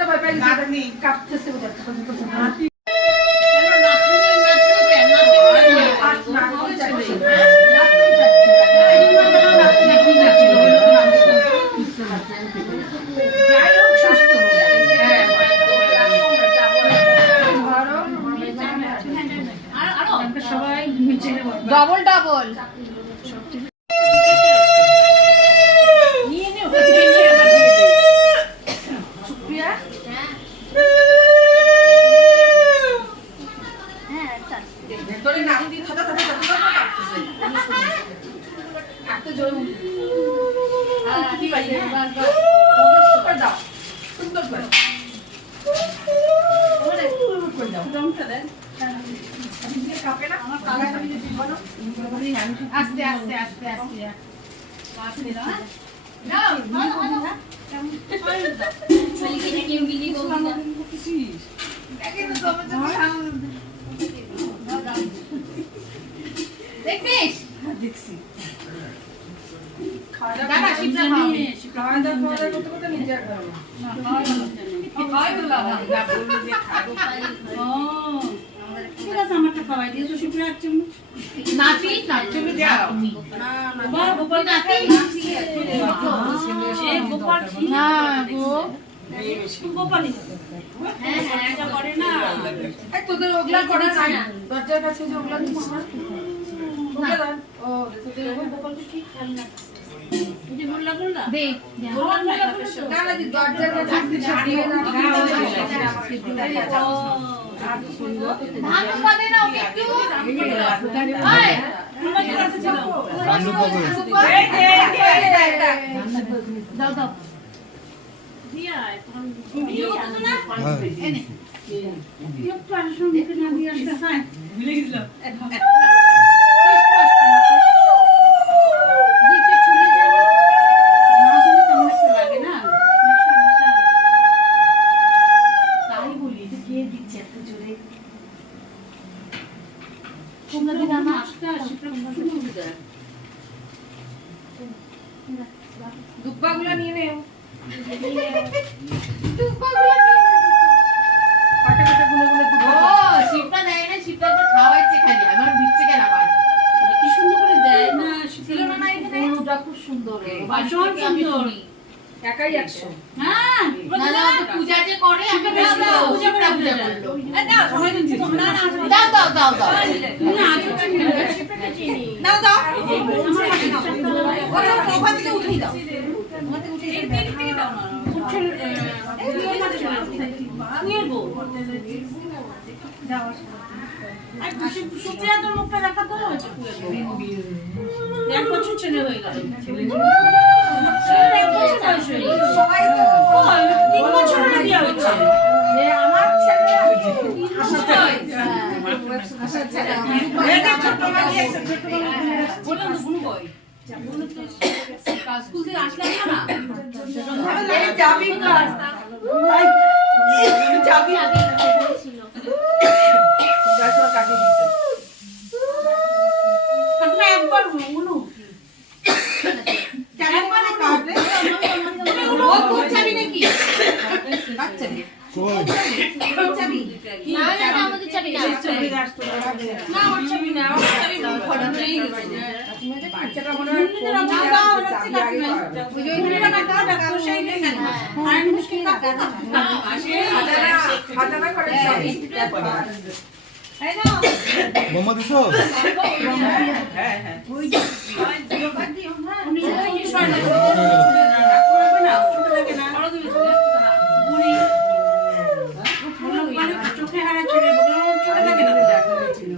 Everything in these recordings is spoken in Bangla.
বাচ্চাটা ভয় পাই কাঁপতেছে ওদের সবাই ডবল ডবল আস্তে আস্তে আস্তে আস্তে দেখছিস দেখছি আমারটা খাওয়াই দিয়েছো শিবরা নাতি নাতি না গো গোপালি করে না তোদের ওগুলা করে না দরজার কাছে যে ওগুলা ও তোদের গোপালকে ঠিক খালি না মুঝে মন লাগলো না দে না না দরজার কাছে দিয়ে না ধান পাবে না ওকে একটু এই আমাদের কাছে ছিল রান্ডু পাবে এই দাও দাও দিয়া এখন ভিডিও করছ না এনে ভিডিও তো আসলে দেখে না দিয়া হ্যাঁ ভুলে গেছিলাম জিতে ছুলে যাব না শুনে কেমন একটা লাগে না তাই বলি যে কে দিচ্ছে এত জোরে তোমরা দিন আমার আসতে আসতে শুরু হয়ে যায় দুব্বাগুলো নিয়ে নেও দুব্বাগুলো পাটা পাটা গুলো গুলো দুব্বা ও শিপটা দেয় না শিপটা তো খাওয়াইছে খালি আমার দিচ্ছে কেন আবার কি সুন্দর করে দেয় না ছিল না এখানে ওটা খুব সুন্দর ভীষণ সুন্দর একাই 100 হ্যাঁ না পূজা যে করে আমরা পূজা করে পূজা করলো দাও সময় দিচ্ছি তোমরা না দাও দাও দাও দাও না আজও শিপটা চিনি দাও দাও ওটা ওখান থেকে উঠিয়ে দাও ওখান থেকে উঠিয়ে দাও না উঠছেন নিয়ে গো দাও আর সুপ্রিয়া তোর মুখটা দেখা তো এক বছর ছেলে হয়ে গেল ছেলে এক বছর বয়স হয়ে গেল সবাই তো 3 বছর হয়ে বিয়ে হচ্ছে এ আমার ছেলে আশা ছেলে এটা ছোটবেলা দিয়েছে ছোটবেলা বললাম তো বুনু কই বুনু তো স্কুল থেকে আসলাম না এই চাবি কার চাবি আগে ছিল গাছটা কাটি দিতে আপনি একবার বুনু চাবি মানে কাটে ও কোন চাবি নাকি বাচ্চা কোন চাবি না না আমাদের চাবি না চাবি আসতো না ওর চাবি না ওর চাবি ফটো নেই বাচ্চাটা মনে হয় চাবি আগে ওই যে ওইখানে না ডাক্তার সেই নেই আর মুশকিল কাকা না আসে হাজারা করে চাবি এই না বোমা দিছো হ্যাঁ হ্যাঁ ওই যে যোগা দিও না উনি ওই যে শর্ট রাখবে না ছোট লাগে না আরো তুমি বুড়ি মানে চোখে হারা ছেড়ে বলো ছোট লাগে না ছিল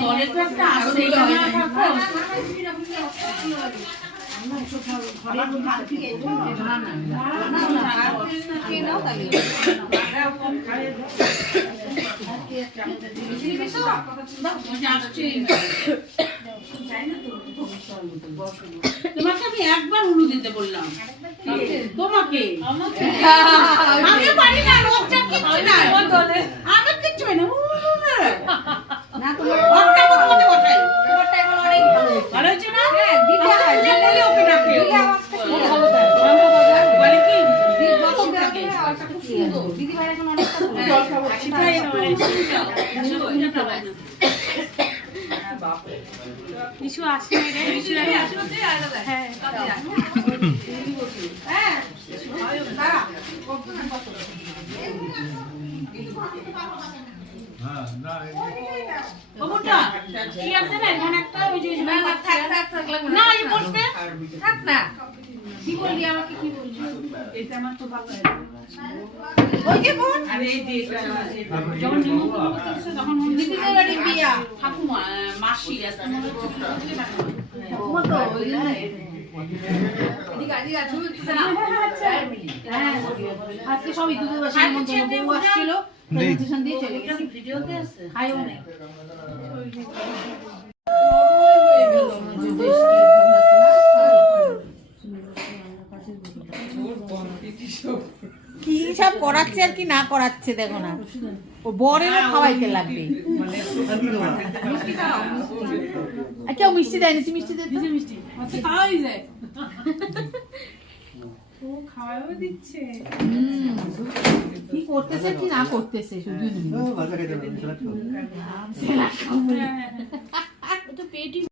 বলে তো একটা আসে না থাকো আমরা ছোট ঘরে ভাত খেয়ে না না না কে নাও তাহলে তোমাকে আমি একবার উলু দিতে বললাম তোমাকে আমি পারি না রোজটা কিচ্ছু না আমার কিচ্ছু না না তোমার ঘরটা কোথাতে বসাই তোমারটা এখন অনেক ভালো হয়েছে না হ্যাঁ দিদি বলে ওকে ডাকে দিদি আওয়াজটা ভালো দেয় বলে কি জল খাবো কিছু আসে রে কিছু হ্যাঁ হ্যাঁ দাঁড়া বাবুটা কি আছে না এখানে একটা ওই যে না না থাক লাগবে না এই বলতে থাক না কি বললি আমাকে কি বললি এটা আমার তো ভালো লাগে ওই যে বোন আরে এই যে যখন নিমন্ত্রণ করতেছে তখন দিদি বাড়ি বিয়া ঠাকুমা মাসি আছে ঠাকুমা তো ওই এদিকে আদিকে আছে বুঝতে না হ্যাঁ আজকে সবই দুধের বাসি নিমন্ত্রণ বউ আসছিল প্রেজেন্টেশন দিয়ে চলে গেছে ভিডিওতে আছে খাইও না কি সব করাচ্ছে আর কি না করাচ্ছে দেখো না ও বরেরও খাওয়াইতে লাগবে আর কেউ মিষ্টি দেয়নি তুই মিষ্টি দে মিষ্টি খাওয়াই যায় ও খাওয়াও দিচ্ছে কি করতেছে কি না করতেছে শুধু তো পেটি